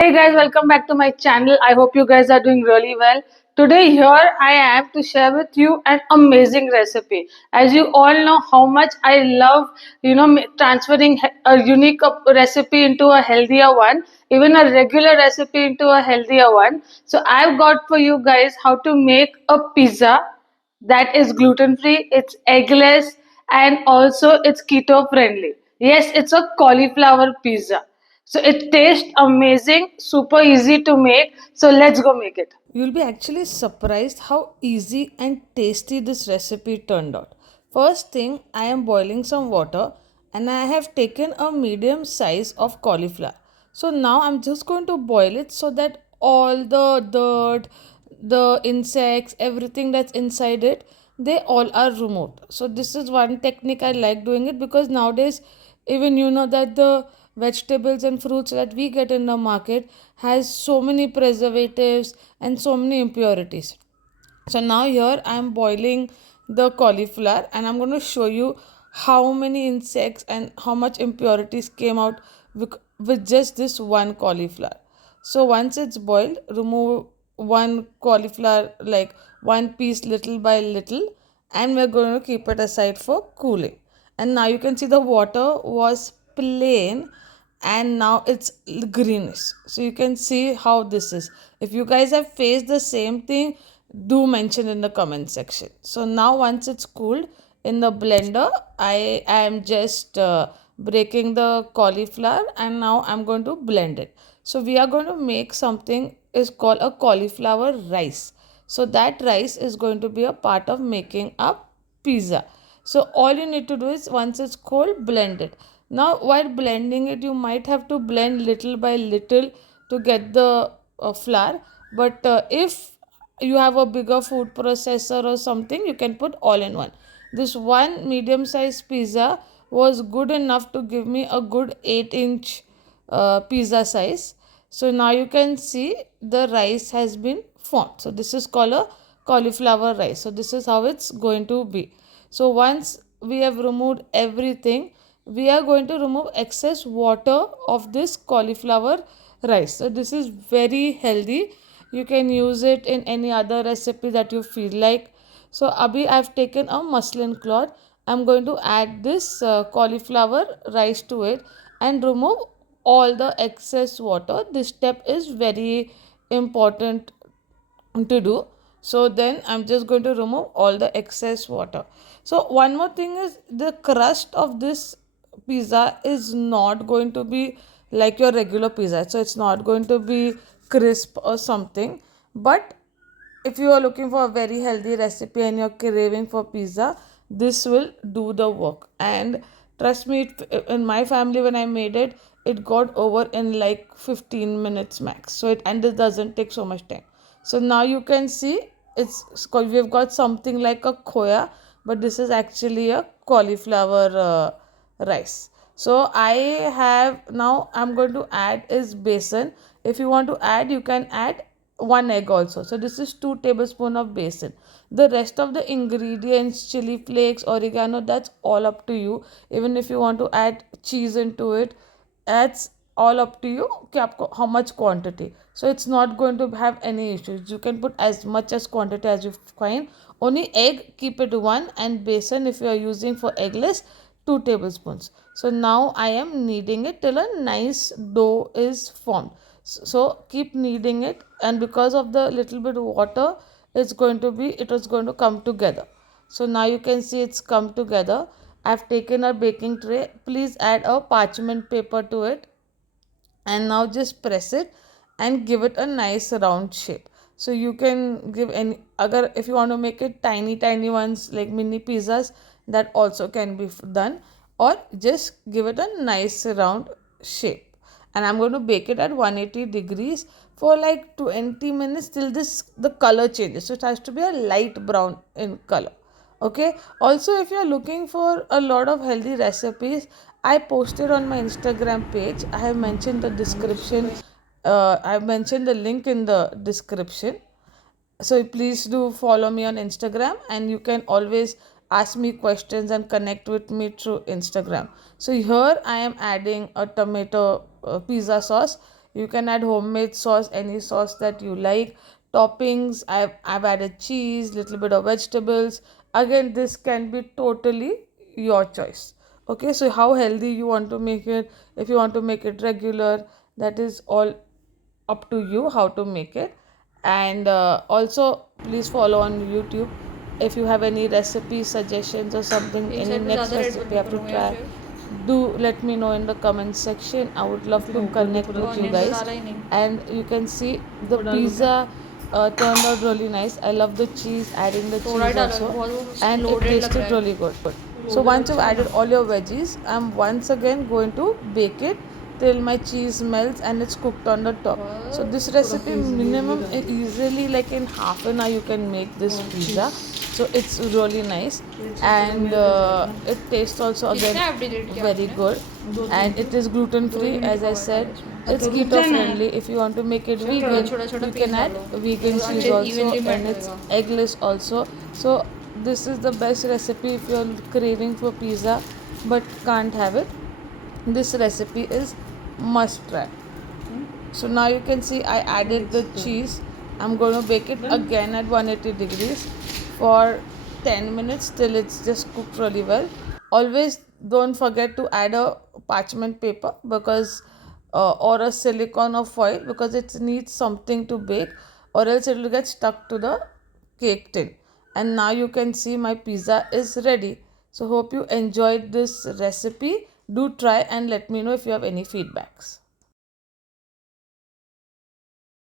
Hey guys, welcome back to my channel. I hope you guys are doing really well. Today here I am to share with you an amazing recipe. As you all know how much I love, transferring a unique recipe into a healthier one, even a regular recipe into a healthier one. So I've got for you guys how to make a pizza that is gluten free, it's eggless, and also it's keto friendly. Yes, it's a cauliflower pizza. So it tastes amazing, super easy to make. So let's go make it. You'll be actually surprised how easy and tasty this recipe turned out. First thing, I am boiling some water and I have taken a medium size of cauliflower. So now I'm just going to boil it so that all the dirt, the insects, everything that's inside it, they all are removed. So this is one technique I like doing it because nowadays even you know that the vegetables and fruits that we get in the market has so many preservatives and so many impurities. So now here I am boiling the cauliflower and I'm going to show you how many insects and how much impurities came out with just this one cauliflower. So once it's boiled, remove one cauliflower, like one piece little by little, and we're going to keep it aside for cooling. And now you can see the water was plain and now it's greenish. So you can see how this is. If you guys have faced the same thing, do mention in the comment section. So now once it's cooled in the blender, I am just breaking the cauliflower and now I'm going to blend it. So we are going to make something is called a cauliflower rice. So that rice is going to be a part of making a pizza. So all you need to do is once it's cold, blend it. Now while blending it, you might have to blend little by little to get the flour. But if you have a bigger food processor or something, you can put all in one. This one medium sized pizza was good enough to give me a good 8-inch pizza size. So now you can see the rice has been formed. So this is called a cauliflower rice. So this is how it's going to be. So once we have removed everything, we are going to remove excess water of this cauliflower rice. So this is very healthy. You can use it in any other recipe that you feel like. So abhi I've taken a muslin cloth. I'm going to add this cauliflower rice to it and remove all the excess water. This step is very important to do. So then I'm just going to remove all the excess water. So one more thing is the crust of this pizza is not going to be like your regular pizza. So it's not going to be crisp or something. But if you are looking for a very healthy recipe and you're craving for pizza, this will do the work. And trust me, in my family when I made it, it got over in like 15 minutes max. So it doesn't take so much time. So now you can see we've got something like a khoya, but this is actually a cauliflower rice. So I have now I'm going to add is besan. If you want to add, you can add one egg also. So this is 2 tablespoons of besan. The rest of the ingredients, chili flakes, oregano, that's all up to you. Even if you want to add cheese into it, that's all up to you कि आपको how much quantity. So it's not going to have any issues. You can put as much as quantity as you find. Only egg, keep it one, and besan if you are using for eggless, 2 tablespoons. So now I am kneading it till a nice dough is formed. So keep kneading it, and because of the little bit of water, it was going to come together. So now you can see it's come together. I've taken a baking tray. Please add a parchment paper to it and now just press it and give it a nice round shape. So you can give any agar if you want to make it tiny ones like mini pizzas, that also can be done, or just give it a nice round shape. And I'm going to bake it at 180 degrees for like 20 minutes till this the color changes. So it has to be a light brown in color. Okay, also if you're looking for a lot of healthy recipes, I posted on my Instagram page. I have mentioned the description. I've mentioned the link in the description. So please do follow me on Instagram, and you can always ask me questions and connect with me through Instagram. So here I am adding a tomato pizza sauce. You can add homemade sauce, any sauce that you like. Toppings, I've added cheese, little bit of vegetables. Again, this can be totally your choice. Okay, so how healthy you want to make it, if you want to make it regular, that is all up to you how to make it. And also please follow on YouTube. If you have any recipe suggestions or something, any next recipe I have to try, do let me know in the comment section. I would love to connect with you guys. And you can see the pizza turned out really nice. I love the cheese, adding the cheese also, and it tasted really good. So once you've added all your veggies, I'm once again going to bake it till my cheese melts and it's cooked on the top. So this recipe minimum easily like in half an hour you can make this pizza. So it's really nice, and it tastes also again very good, and it is gluten free as I said. It's keto friendly. If you want to make it vegan, you can add vegan cheese also, and it's eggless also. So this is the best recipe if you're craving for pizza but can't have it. This recipe is must try. So now you can see I added the cheese. I'm going to bake it again at 180 degrees for 10 minutes till it's just cooked really well. Always don't forget to add a parchment paper because or a silicone or foil, because it needs something to bake, or else it will get stuck to the cake tin. And now you can see my pizza is ready. So hope you enjoyed this recipe. Do try and let me know if you have any feedbacks.